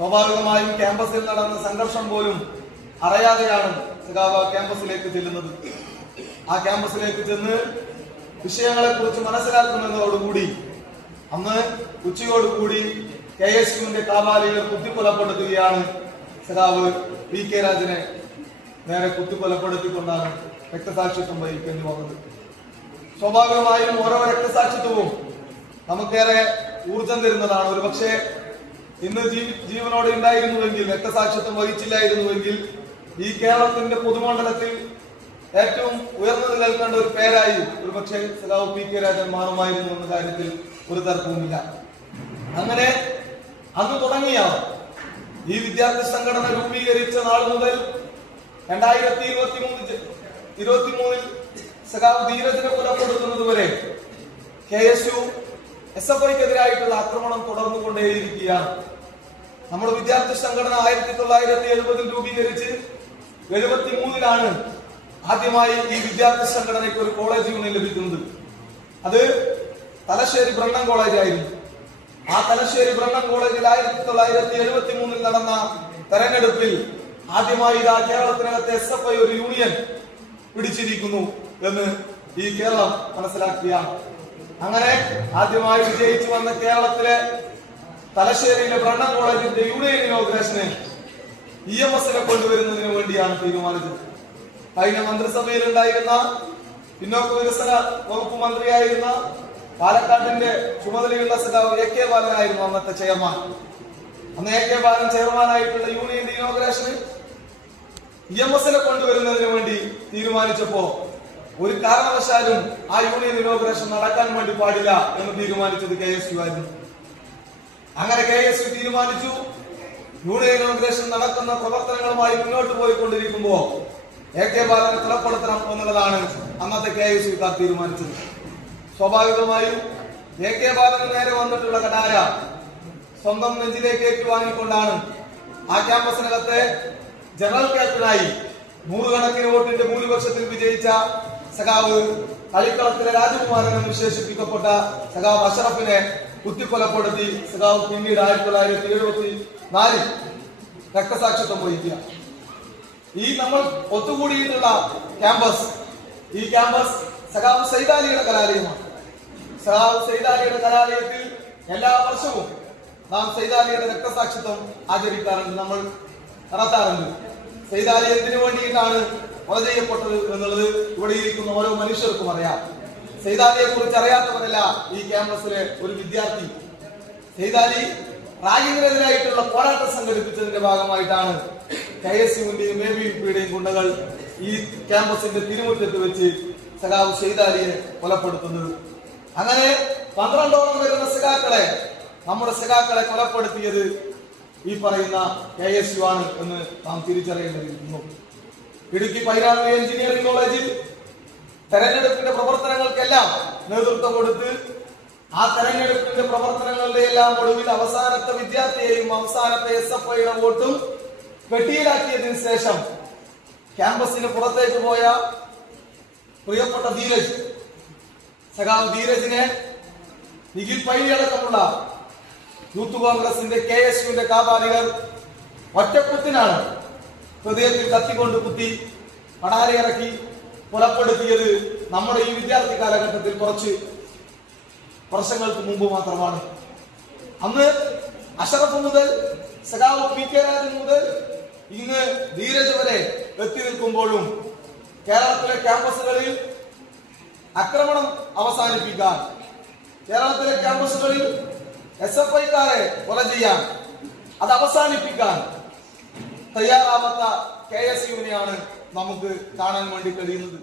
സ്വാഭാവികമായും ക്യാമ്പസിൽ നടന്ന സംഘർഷം പോലും അറിയാതെയാണ് സഖാവ് ക്യാമ്പസിലേക്ക് ചെല്ലുന്നത്. ആ ക്യാമ്പസിലേക്ക് ചെന്ന് വിഷയങ്ങളെ കുറിച്ച് മനസ്സിലാക്കുന്നതോടുകൂടി അന്ന് ഉച്ചയോടുകൂടി KSUവിന്റെ കാബാലികൾ കുത്തിക്കൊലപ്പെടുത്തുകയാണ്. സഖാവ് PK രാജനെ നേരെ കുത്തിക്കൊലപ്പെടുത്തിക്കൊണ്ടാണ് രക്തസാക്ഷിത്വം വഹിക്കേണ്ടി വന്നത്. സ്വാഭാവികമായും ഓരോ രക്തസാക്ഷിത്വവും നമുക്കേറെ ഊർജം തരുന്നതാണ്. ഒരു പക്ഷേ ഇന്ന് ജീവനോടെ ഉണ്ടായിരുന്നുവെങ്കിൽ, രക്തസാക്ഷിത്വം വഹിച്ചില്ലായിരുന്നുവെങ്കിൽ ഈ കേരളത്തിന്റെ പൊതുമണ്ഡലത്തിൽ ഏറ്റവും ഉയർന്നു നിൽക്കേണ്ട ഒരു പേരായി ഒരു പക്ഷേ സഖാവ് PK രാജൻ മാറുമായിരുന്നു എന്ന കാര്യത്തിൽ ഒരു തർക്കവുമില്ല. അങ്ങനെ അന്ന് തുടങ്ങിയ ഈ വിദ്യാർത്ഥി സംഘടന രൂപീകരിച്ച നാൾ മുതൽ 2023 സഖാവ് ധീരജിനെ കൊലപ്പെടുത്തുന്നത് വരെ KSU SFIക്കെതിരായിട്ടുള്ള ആക്രമണം തുടർന്നുകൊണ്ടേയിരിക്കുകയാണ്. നമ്മുടെ വിദ്യാർത്ഥി സംഘടന 1970 രൂപീകരിച്ച് 73 ആദ്യമായി ഈ വിദ്യാർത്ഥി സംഘടനയ്ക്ക് ഒരു കോളേജ് യൂണിയൻ ലഭിക്കുന്നത്. അത് തലശ്ശേരി ബ്രണ്ണൻ കോളേജ് ആയിരുന്നു. ആ തലശ്ശേരി ബ്രണ്ണൻ കോളേജിൽ 1973 നടന്ന തെരഞ്ഞെടുപ്പിൽ ആദ്യമായി ഇതാ കേരളത്തിനകത്ത് SFI ഒരു യൂണിയൻ പിടിച്ചിരിക്കുന്നു എന്ന് ഈ കേരളം മനസ്സിലാക്കിയാണ്. അങ്ങനെ ആദ്യമായി വിജയിച്ചു വന്ന കേരളത്തിലെ തലശ്ശേരിയിലെ ബ്രണ്ണൻ കോളേജിന്റെ യൂണിയൻ ഇനോഗ്രേഷന് EMSനെ കൊണ്ടുവരുന്നതിന് വേണ്ടിയാണ് തീരുമാനിച്ചത്. കഴിഞ്ഞ മന്ത്രിസഭയിൽ ഉണ്ടായിരുന്ന പിന്നോക്ക വികസന വകുപ്പ് മന്ത്രിയായിരുന്ന പാലക്കാടിന്റെ ചുമതലയുള്ള സഖാവ് AK ബാലനായിരുന്നു അന്നത്തെ ചെയർമാൻ. അന്ന് AK ബാലൻ ചെയർമാനായിട്ടുള്ള യൂണിയന്റെ ഇനോഗ്രേഷന് EMSനെ കൊണ്ടുവരുന്നതിന് വേണ്ടി തീരുമാനിച്ചപ്പോ ഒരു കാരണവശാലും ആ യൂണിയൻ ഇനോഗ്രേഷൻ നടക്കാൻ വേണ്ടി പാടില്ല എന്ന് തീരുമാനിച്ചത് KSU ആയിരുന്നു. അങ്ങനെ KSU തീരുമാനിച്ചു, യൂണിയൻ ഇനോഗ്രേഷൻ നടക്കുന്ന പ്രവർത്തനങ്ങളുമായി മുന്നോട്ട് പോയിക്കൊണ്ടിരിക്കുമ്പോ AK ബാലനെ കൊലപ്പെടുത്തണം എന്നുള്ളതാണ് അന്നത്തെ KSUക്കാർ തീരുമാനിച്ചത്. സ്വാഭാവികമായും AK ബാലന് നേരെ വന്നിട്ടുള്ള കടാര സ്വന്തം നെഞ്ചിലേക്ക് ഏറ്റുവാങ്ങിക്കൊണ്ടാണ് ആ ക്യാമ്പസിനകത്തെ ജനറൽ ക്യാപ്റ്റനായി 100 കണക്കിന് വോട്ടിന്റെ ഭൂരിപക്ഷത്തിൽ വിജയിച്ച സഖാവ് കളിക്കളത്തിലെ രാജകുമാരൻ എന്ന് വിശേഷിപ്പിക്കപ്പെട്ട സഖാവ് അഷറഫിനെ കുത്തിക്കൊലപ്പെടുത്തി സഖാവ് പിന്നീട് 1974 രക്തസാക്ഷിത്വം വഹിക്കുക. ഈ നമ്മൾ ഒത്തുകൂടിയിട്ടുള്ള ക്യാമ്പസ്, ഈ ക്യാമ്പസ് സഖാവ് സൈദാലിയുടെ കലാലയമാണ്. സഖാവ് സൈദാലിയുടെ കലാലയത്തിൽ എല്ലാ വർഷവും നാം സൈദാലിയുടെ രക്തസാക്ഷിത്വം ആചരിക്കാറുണ്ട്, നമ്മൾ നടത്താറുണ്ട്. സൈദാലി എന്തിനു വേണ്ടിയിട്ടാണ് കൊല ചെയ്യപ്പെട്ടത് എന്നുള്ളത് ഇവിടെ ഇരിക്കുന്ന ഓരോ മനുഷ്യർക്കും അറിയാം. സൈദാലിയെ കുറിച്ച് അറിയാത്തവരല്ല ഈ ക്യാമ്പസിലെ ഒരു വിദ്യാർത്ഥി. സൈദാലി റാഗിങ്ങിനെതിരായിട്ടുള്ള പോരാട്ടം സംഘടിപ്പിച്ചതിന്റെ ഭാഗമായിട്ടാണ് KSUവിന്റെയും ABVPയുടെയും ഗുണ്ടകൾ ഈ ക്യാമ്പസിന്റെ തിരുമുറ്റത്ത് വെച്ച് സഖാവ് സൈദാലിയെ കൊലപ്പെടുത്തുന്നത്. അങ്ങനെ 12ഓളം വരുന്ന സഖാക്കളെ, നമ്മുടെ സഖാക്കളെ കൊലപ്പെടുത്തിയത് ഈ പറയുന്ന KSU ആണ് എന്ന് നാം തിരിച്ചറിയേണ്ടിയിരിക്കുന്നു. ഇടുക്കി പൈനാവ് എഞ്ചിനീയറിംഗ് കോളേജിൽ തെരഞ്ഞെടുപ്പിന്റെ പ്രവർത്തനങ്ങൾക്കെല്ലാം നേതൃത്വം കൊടുത്ത് ആ തെരഞ്ഞെടുപ്പിന്റെ പ്രവർത്തനങ്ങളുടെ എല്ലാം ഒടുവിൽ അവസാനത്തെ വിദ്യാർത്ഥിയെയും അവസാനത്തെ SFIയുടെ വോട്ടും പെട്ടിയിലാക്കിയതിനു ശേഷം ക്യാമ്പസിന് പുറത്തേക്ക് പോയ പ്രിയപ്പെട്ട ധീരജ്, സഖാവ് ധീരജിനെ നിഖിൽ പൈലി അടക്കമുള്ള യൂത്ത് കോൺഗ്രസിന്റെ KSUവിന്റെ കാപാലികർ ഒറ്റക്കുത്തിനാണ് ഹൃദയത്തിൽ കത്തിക്കൊണ്ട് കുത്തി പടാരയിറക്കി കൊലപ്പെടുത്തിയത് നമ്മുടെ ഈ വിദ്യാർത്ഥി കാലഘട്ടത്തിൽ കുറച്ച് വർഷങ്ങൾക്ക് മുമ്പ് മാത്രമാണ്. അന്ന് അഷറഫ് മുതൽ സഖാവ് PK രാജൻ മുതൽ ഇന്ന് ധീരജ് വരെ എത്തി നിൽക്കുമ്പോഴും കേരളത്തിലെ ക്യാമ്പസുകളിൽ ആക്രമണം അവസാനിപ്പിക്കാൻ, കേരളത്തിലെ ക്യാമ്പസുകളിൽ SFIക്കാരെ കൊല ചെയ്യാൻ, അത് അവസാനിപ്പിക്കാൻ തയ്യാറാവാത്ത KSUവിനെയാണ് നമുക്ക് കാണാൻ വേണ്ടി കഴിയുന്നത്.